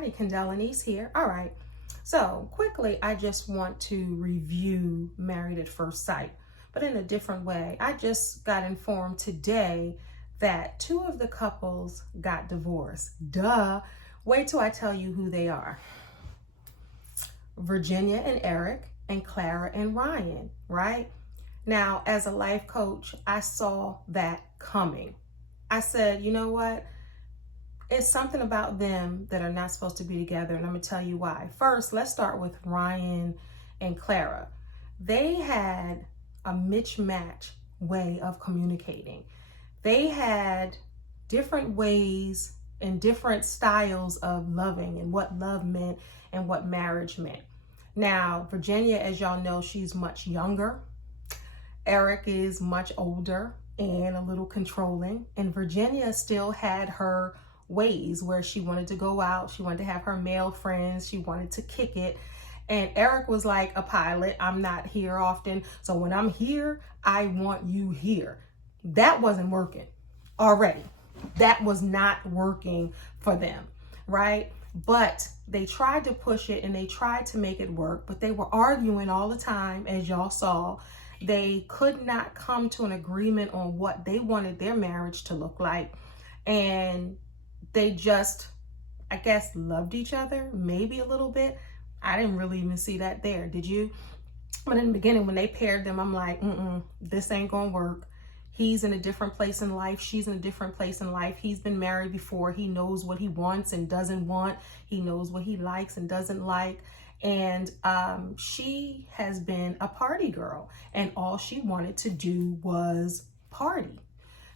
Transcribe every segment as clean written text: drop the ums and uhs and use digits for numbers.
everybody. Kendell Lenice here. All right. So quickly, I just want to review Married at First Sight, but in a different way. I just got informed today that two of the couples got divorced. Duh. Wait till I tell you who they are. Virginia and Eric, and Clara and Ryan, right? Now, as a life coach, I saw that coming. I said, you know what? It's something about them that are not supposed to be together, and I'm going to tell you why. First, let's start with Ryan and Clara. They had a mismatch way of communicating. They had different ways and different styles of loving and what love meant and what marriage meant. Now, Virginia, as y'all know, she's much younger. Eric is much older and a little controlling. And Virginia still had her ways where she wanted to go out, she wanted to have her male friends, she wanted to kick it. And Eric was like a pilot. I'm not here often, so when I'm here, I want you here. That wasn't working already. That was not working for them, right? But they tried to push it and they tried to make it work, but they were arguing all the time, as y'all saw. They could not come to an agreement on what they wanted their marriage to look like. And they just, I guess, loved each other, maybe a little bit. I didn't really even see that there. Did you? But in the beginning, when they paired them, I'm like, this ain't gonna work. He's in a different place in life. She's in a different place in life. He's been married before. He knows what he wants and doesn't want. He knows what he likes and doesn't like. And she has been a party girl, and all she wanted to do was party.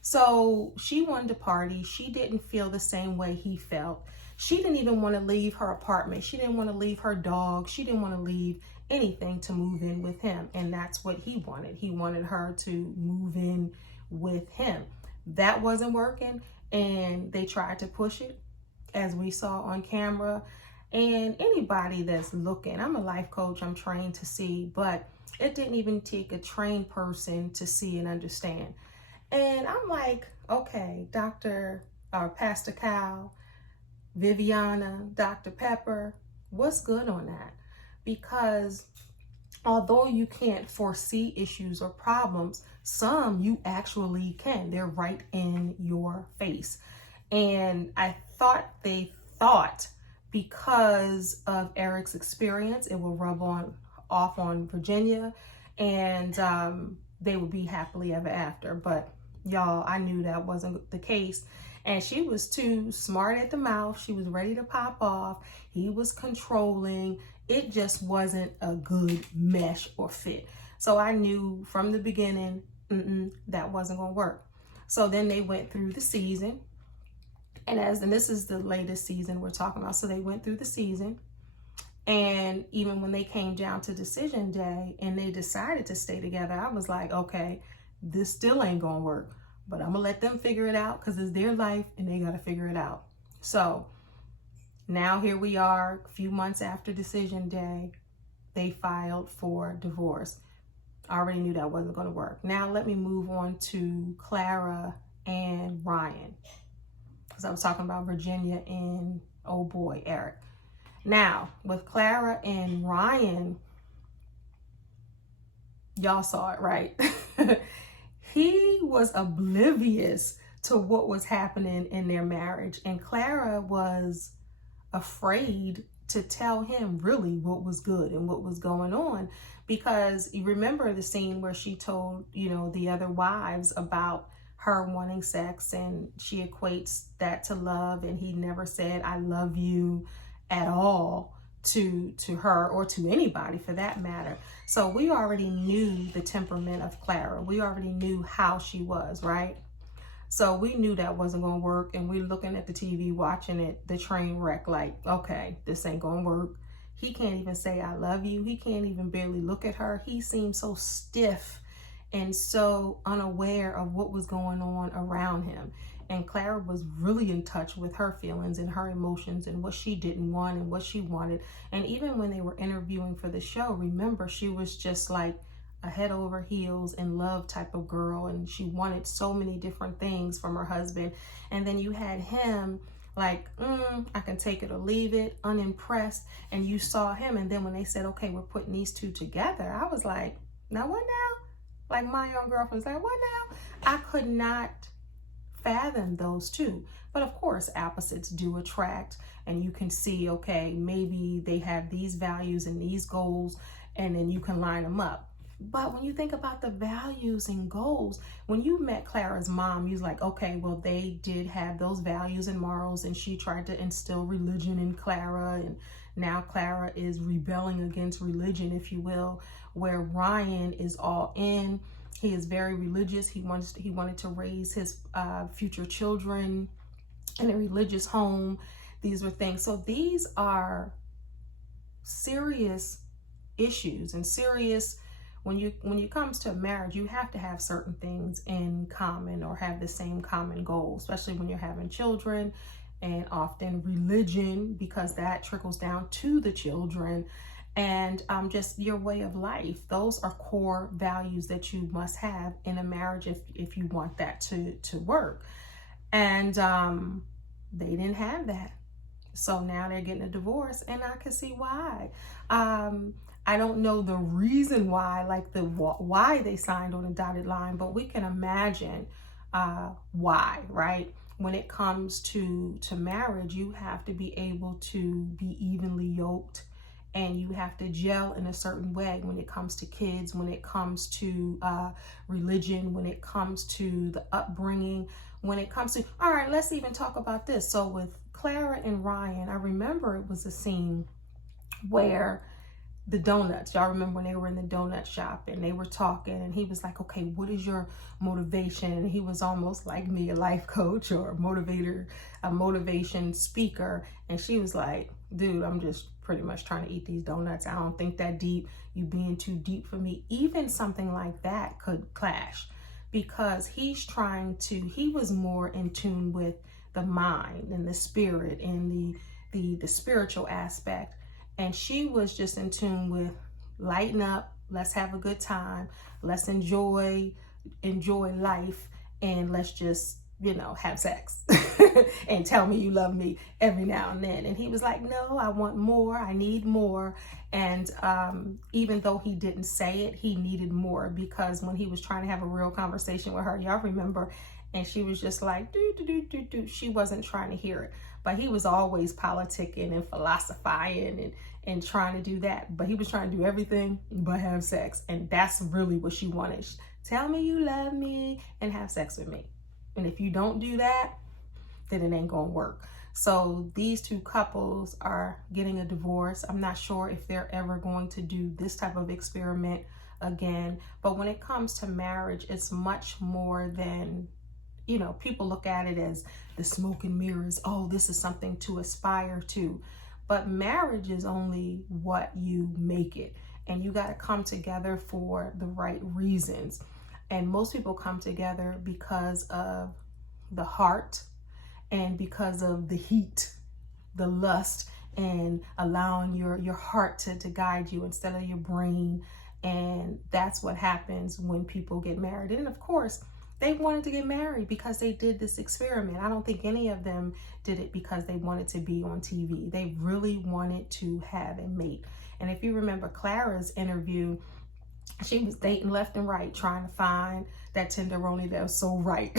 So she wanted to party. She didn't feel the same way he felt. She didn't even want to leave her apartment. She didn't want to leave her dog. She didn't want to leave anything to move in with him. And that's what he wanted. He wanted her to move in with him. That wasn't working. And they tried to push it, as we saw on camera. And anybody that's looking, I'm a life coach, I'm trained to see, but it didn't even take a trained person to see and understand. And I'm like, okay, Pastor Cal, Viviana, Dr. Pepper, what's good on that? Because although you can't foresee issues or problems, some you actually can. They're right in your face. And I thought they thought because of Eric's experience, it will rub off on Virginia, and they would be happily ever after. But y'all, I knew that wasn't the case. And she was too smart at the mouth. She was ready to pop off. He was controlling. It just wasn't a good mesh or fit. So I knew from the beginning, that wasn't going to work. So then they went through the season. And this is the latest season we're talking about. So they went through the season. And even when they came down to decision day and they decided to stay together, I was like, okay, this still ain't gonna work, but I'm gonna let them figure it out because it's their life and they gotta figure it out. So now here we are, a few months after decision day, they filed for divorce. I already knew that wasn't gonna work. Now let me move on to Clara and Ryan, because I was talking about Virginia and, oh boy, Eric. Now, with Clara and Ryan, y'all saw it, right? He was oblivious to what was happening in their marriage. And Clara was afraid to tell him really what was good and what was going on. Because you remember the scene where she told, the other wives about her wanting sex, and she equates that to love, and he never said, I love you at all to her or to anybody for that matter. So we already knew the temperament of Clara. We already knew how she was, right? So we knew that wasn't going to work, and we're looking at the TV watching it, the train wreck, like, okay, this ain't going to work. He can't even say I love you. He can't even barely look at her. He seemed so stiff and so unaware of what was going on around him. And Clara was really in touch with her feelings and her emotions and what she didn't want and what she wanted. And even when they were interviewing for the show, remember, she was just like a head over heels in love type of girl. And she wanted so many different things from her husband. And then you had him like, I can take it or leave it, unimpressed. And you saw him, and then when they said, okay, we're putting these two together, I was like, now what now? Like my young girlfriend's like, what now? I could not fathom those two. But of course, opposites do attract, and you can see, okay, maybe they have these values and these goals, and then you can line them up. But when you think about the values and goals, when you met Clara's mom, you was like, okay, well, they did have those values and morals, and she tried to instill religion in Clara, and now Clara is rebelling against religion, if you will, where Ryan is all in. He is very religious. He wanted to raise his future children in a religious home. These were things. So these are serious issues, and serious. When you comes to marriage, you have to have certain things in common or have the same common goal, especially when you're having children, and often religion, because that trickles down to the children, and just your way of life. Those are core values that you must have in a marriage if you want that to work. And they didn't have that. So now they're getting a divorce, and I can see why. I don't know the reason why, like why they signed on a dotted line, but we can imagine why, right? When it comes to marriage, you have to be able to be evenly yoked, and you have to gel in a certain way when it comes to kids, when it comes to religion, when it comes to the upbringing, when it comes to, all right, let's even talk about this. So with Clara and Ryan, I remember it was a scene where the donuts, y'all remember when they were in the donut shop and they were talking, and he was like, okay, what is your motivation? And he was almost like me, a life coach or a motivator, a motivation speaker. And she was like, dude, I'm just pretty much trying to eat these donuts. I don't think that deep. You being too deep for me. Even something like that could clash, because he was more in tune with the mind and the spirit and the spiritual aspect. And she was just in tune with lighten up, let's have a good time, let's enjoy life, and let's just, have sex and tell me you love me every now and then. And he was like, no, I want more, I need more. And even though he didn't say it, he needed more, because when he was trying to have a real conversation with her, y'all remember, and she was just like, do. She wasn't trying to hear it. But he was always politicking and philosophizing and trying to do that. But he was trying to do everything but have sex. And that's really what she wanted. Tell me you love me and have sex with me. And if you don't do that, then it ain't gonna work. So these two couples are getting a divorce. I'm not sure if they're ever going to do this type of experiment again. But when it comes to marriage, it's much more than, people look at it as the smoke and mirrors. Oh, this is something to aspire to. But marriage is only what you make it. And you got to come together for the right reasons. And most people come together because of the heart and because of the heat, the lust, and allowing your heart to guide you instead of your brain. And that's what happens when people get married. And of course, they wanted to get married because they did this experiment. I don't think any of them did it because they wanted to be on TV. They really wanted to have a mate. And if you remember Clara's interview, she was dating left and right, trying to find that tenderoni that was so right.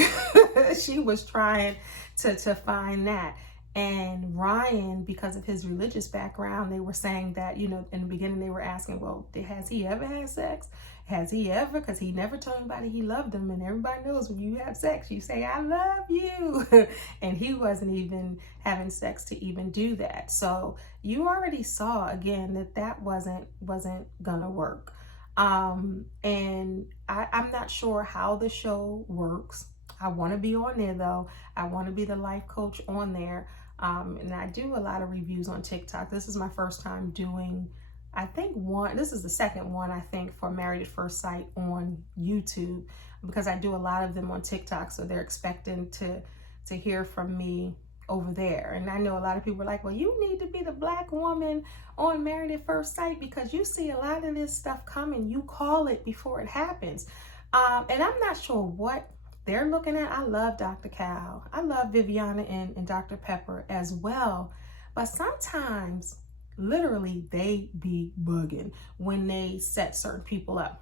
She was trying to find that. And Ryan, because of his religious background, they were saying that, in the beginning they were asking, well, has he ever had sex? Has he ever? Because he never told anybody he loved them. And everybody knows when you have sex, you say, I love you. And he wasn't even having sex to even do that. So you already saw, again, that wasn't gonna work. And I'm not sure how the show works. I want to be on there though. I want to be the life coach on there. And I do a lot of reviews on TikTok. This is my first time doing, this is the second one, I think, for Married at First Sight on YouTube, because I do a lot of them on TikTok. So they're expecting to hear from me over there. And I know a lot of people are like, well, you need to be the Black woman on Married at First Sight because you see a lot of this stuff coming. You call it before it happens. And I'm not sure what they're looking at, I love Dr. Cal, I love Viviana and Dr. Pepper as well, but sometimes literally they be bugging when they set certain people up.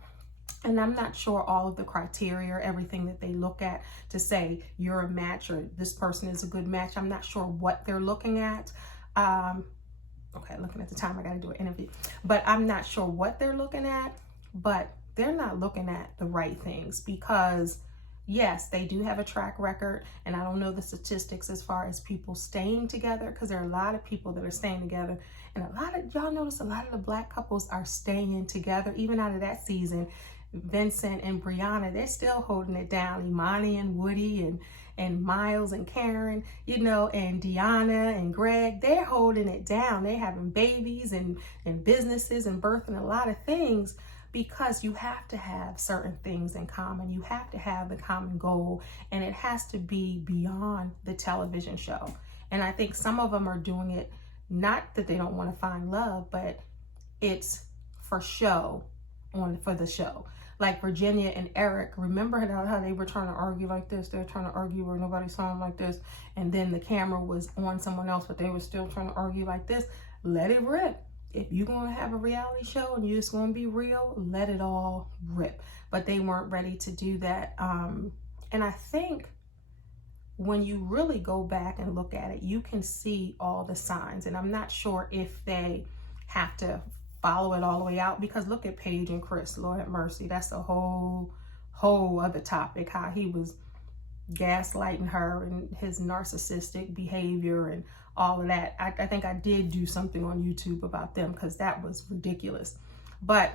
And I'm not sure all of the criteria or everything that they look at to say you're a match or this person is a good match. I'm not sure what they're looking at. Okay, looking at the time, I got to do an interview. But I'm not sure what they're looking at, but they're not looking at the right things, because yes, they do have a track record. And I don't know the statistics as far as people staying together, because there are a lot of people that are staying together. And a lot of y'all notice a lot of the Black couples are staying together. Even out of that season, Vincent and Brianna, they're still holding it down. Imani and Woody and Miles and Karen, you know, and Deanna and Greg, they're holding it down. They're having babies and businesses and birthing a lot of things, because you have to have certain things in common. You have to have the common goal, and it has to be beyond the television show. And I think some of them are doing it, not that they don't want to find love, but it's for show, for the show. Like Virginia and Eric, remember how they were trying to argue like this? They were trying to argue where nobody saw them like this, and then the camera was on someone else, but they were still trying to argue like this. Let it rip. If you're going to have a reality show and you're just going to be real, let it all rip. But they weren't ready to do that. And I think when you really go back and look at it, you can see all the signs. And I'm not sure if they have to follow it all the way out, because look at Paige and Chris, Lord have mercy. That's a whole other topic, how he was gaslighting her and his narcissistic behavior and all of that. I think I did do something on YouTube about them, because that was ridiculous. But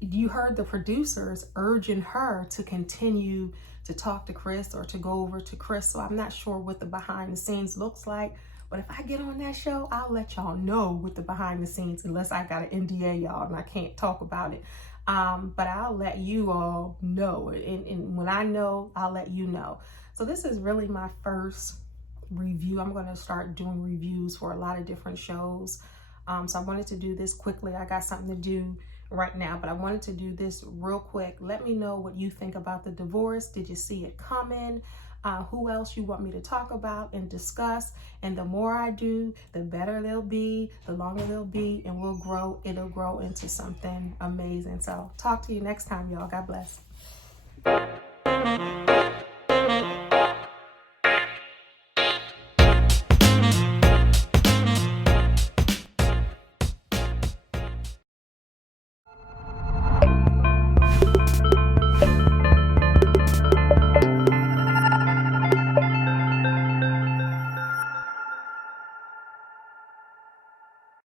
you heard the producers urging her to continue to talk to Chris or to go over to Chris. So I'm not sure what the behind the scenes looks like. But if I get on that show, I'll let y'all know what the behind the scenes, unless I got an NDA, y'all, and I can't talk about it. But I'll let you all know. And when I know, I'll let you know. So this is really my first review. I'm going to start doing reviews for a lot of different shows. So I wanted to do this quickly. I got something to do right now, but I wanted to do this real quick. Let me know what you think about the divorce. Did you see it coming? Who else you want me to talk about and discuss? And the more I do, the better they'll be, the longer they'll be, and we'll grow. It'll grow into something amazing. So talk to you next time, y'all. God bless.